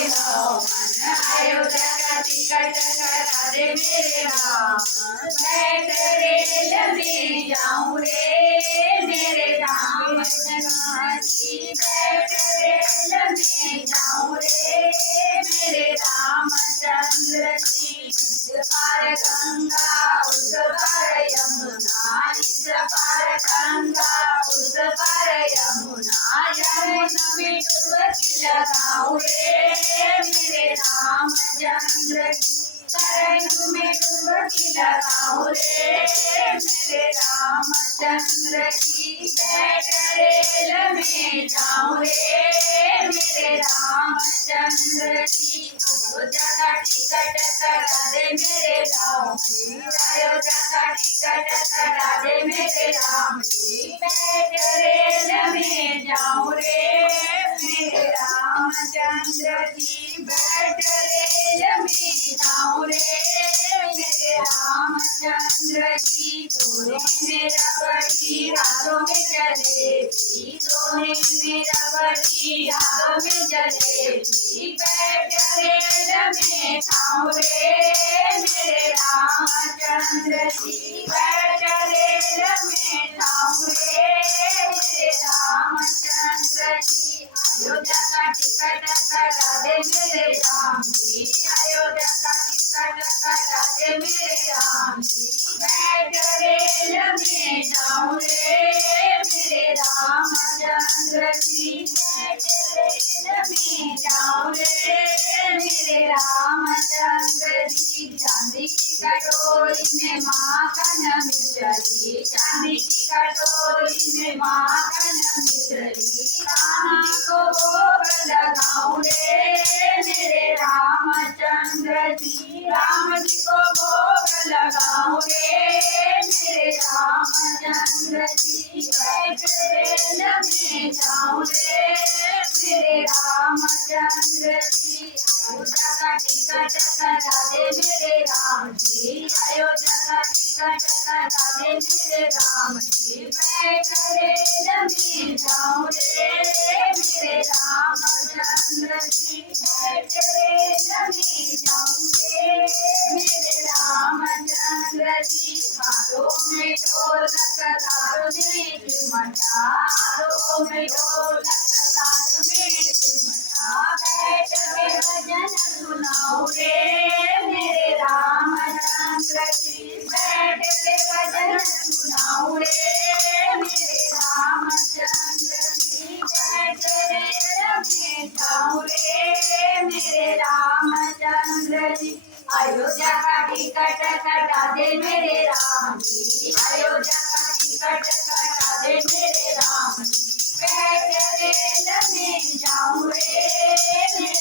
लो मन अयोध्या का टिकट करा दे मेरे राम। मैं रेल में जाऊं रे मेरे राम चंद्र जी। बैठ रेल में जाऊं रे मेरे रामचंद्र जी। इस पार गंगा उस पार यमुना, इस पार गंगा उस पार यमुना। यमुना में डुबकी लगाऊं रे मेरे रामचंद्र जी। सरयू में डुबकी लगाऊं रे मेरे रामचंद्र जी। बैठ रेल में जाऊं रे मेरे रामचंद्र जी। अयोध्या का टिकट करा दे मेरे राम जी। अयोध्या का टिकट करा दे मेरे राम जी। बैठ रेल में जाऊं रे मेरे रामचंद्र जी। बैठ रेल में जाऊं रे मेरे रामचंद्र जी। सोने में रबड़ी हाथों में जलेबी, सोने में रबड़ी हाथों में जलेबी। बैठ रेल में खाऊं रे मेरे रामचंद्र जी। बैठ रेल में खाऊं रे मेरे रामचंद्र जी। अयोध्या का टिकट करा दे मेरे राम जी। अयोध्या का टिकट करा दे मेरे राम जी। बैठ रेल में जाऊं रे मेरे रामचंद्र जी। बैठ रेल में जाऊं रे मेरे रामचंद्र जी। चांदी की कटोरी में माखन मिश्री, चांदी की कटोरी में माखन मिश्री। राम को भोग लगाऊं रे मेरे रामचंद्र जी। राम जी को भोग लगाऊं रे मेरे रामचंद्र जी। बैठ रेल में जाऊं रे मेरे रामचंद्र जी। अयोध्या का टिकट करा दे मेरे राम जी। अयोध्या का टिकट करा दे मेरे राम जी। बैठ रेल में जाऊं रे मेरे रामचंद्र जी। बैठ रेल में जाऊं रे मेरे रामचंद्र जी। हाथों में ढोलक तारों में चिमटा, हाथों में ढोलक तारों में चिमटा। बैठ के भजन सुनाऊं रे मेरे रामचंद्र जी। बैठ के भजन सुनाऊं रे मेरे रामचंद्र जी। बैठ रेल में जाऊं रे मेरे रामचंद्र जी। अयोध्या का टिकट कटा दे मेरे राम जी। अयोध्या का टिकट कटा दे मेरे राम जी। बैठ रेल में जाऊं रे